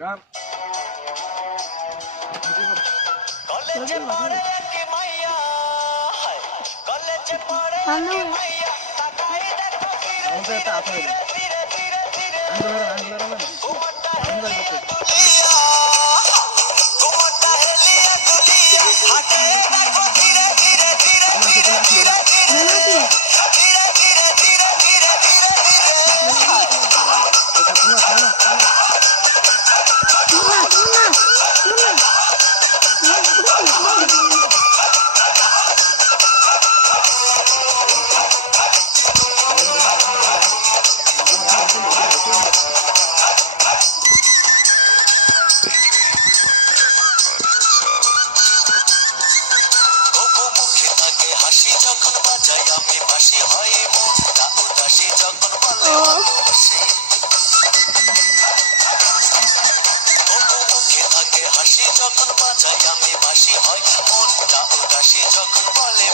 গান আমাদের একটা আশা হইল যখন বাজাই আমি বাসি হয় মনটা উদাসী যখন বলে